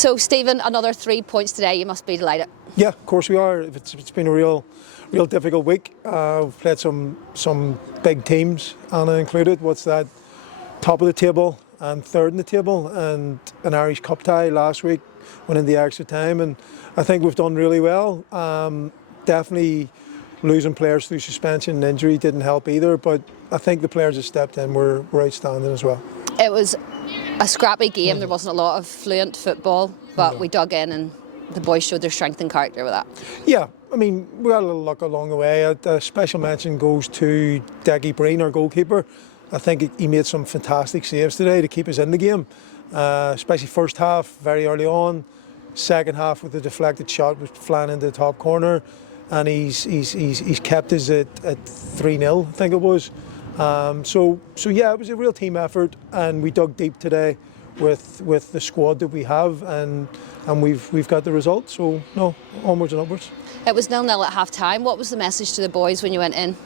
So, Stephen, another 3 points today. You must be delighted. Yeah, of course we are. It's been a real difficult week. We've played some big teams, Annagh included. What's that? Top of the table and third in the table, and an Irish Cup tie last week, winning the extra time, and I think we've done really well. Definitely losing players through suspension and injury didn't help either, but I think the players that stepped in were outstanding as well. It was a scrappy game. There wasn't a lot of fluent football, but we dug in and the boys showed their strength and character with that. Yeah, I mean, we got a little luck along the way. A special mention goes to Decky Breen, our goalkeeper. I think he made some fantastic saves today to keep us in the game, especially first half, very early on. Second half with the deflected shot was flying into the top corner, and he's kept us at 3-0, I think it was. So yeah, it was a real team effort, and we dug deep today with the squad that we have, and we've got the result. So no, onwards and upwards. It was 0-0 at half time. What was the message to the boys when you went in?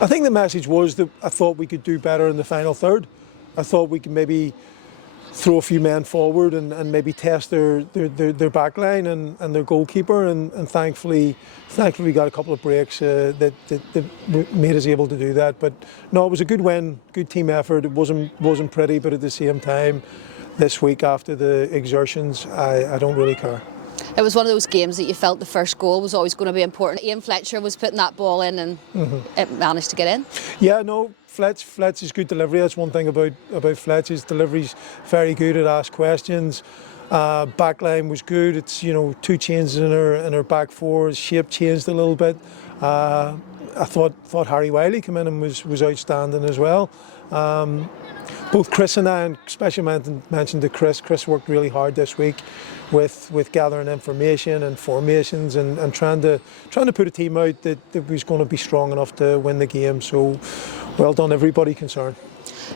I think the message was that I thought we could do better in the final third. I thought we could maybe throw a few men forward and maybe test their back line and their goalkeeper, and thankfully we got a couple of breaks that made us able to do that. But no, it was a good win, good team effort. It wasn't pretty, but at the same time, this week after the exertions, I don't really care. It was one of those games that you felt the first goal was always going to be important. Ian Fletcher was putting that ball in, and it managed to get in. Yeah, no, Fletch is good delivery. That's one thing about Fletch. His delivery's very good at ask questions. Backline was good. It's, you know, two changes in her back four. His shape changed a little bit. I thought Harry Wiley came in and was outstanding as well. Both Chris and I, and especially mentioned to Chris worked really hard this week with gathering information and formations and trying to put a team out that was going to be strong enough to win the game. So well done everybody concerned.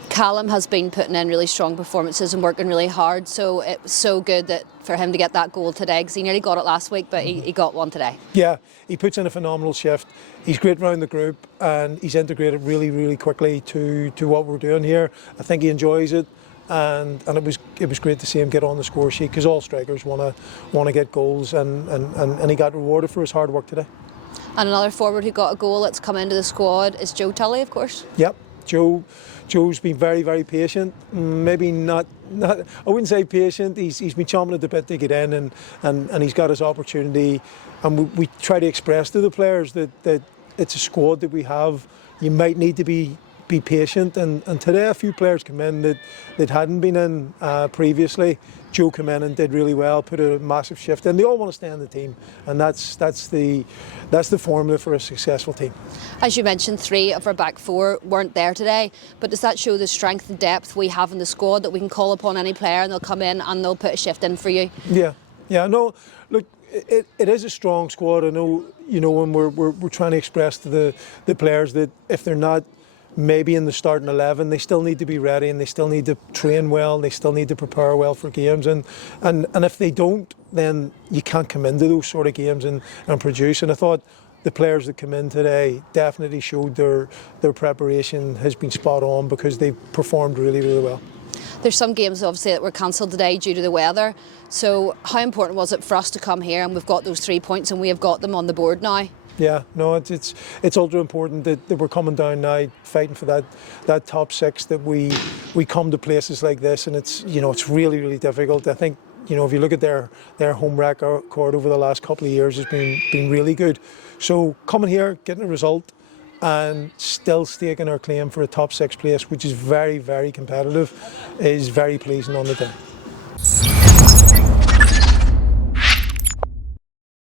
Callum has been putting in really strong performances and working really hard, so it was so good that for him to get that goal today, because he nearly got it last week, but he got one today. Yeah, he puts in a phenomenal shift. He's great around the group, and he's integrated really quickly to what we're doing here. I think he enjoys it, and it was great to see him get on the score sheet, because all strikers want to get goals, and he got rewarded for his hard work today. And another forward who got a goal that's come into the squad is Joe Tully, of course. Yep. Joe's been very patient. Maybe not. I wouldn't say patient. He's been chomping at the bit to get in, and he's got his opportunity. And we try to express to the players that it's a squad that we have. You might need to be patient. And today a few players come in that hadn't been in previously. Joe came in and did really well, put a massive shift in. They all want to stay in the team, and that's the formula for a successful team. As you mentioned, 3 of our back 4 weren't there today, but does that show the strength and depth we have in the squad, that we can call upon any player and they'll come in and they'll put a shift in for you? Yeah, no, look, it is a strong squad. I know, you know, when we're trying to express to the players that if they're not maybe in the starting 11, they still need to be ready, and they still need to train well, they still need to prepare well for games, and if they don't, then you can't come into those sort of games and produce. And I thought the players that come in today definitely showed their preparation has been spot on, because they performed really well. There's some games obviously that were cancelled today due to the weather, so how important was it for us to come here and we've got those 3 points and we have got them on the board now? Yeah, no, it's ultra important that we're coming down now, fighting for that top 6, that we come to places like this, and it's, you know, it's really difficult. I think, you know, if you look at their home record over the last couple of years, has been really good. So coming here, getting a result, and still staking our claim for a top 6 place, which is very competitive, is very pleasing on the day.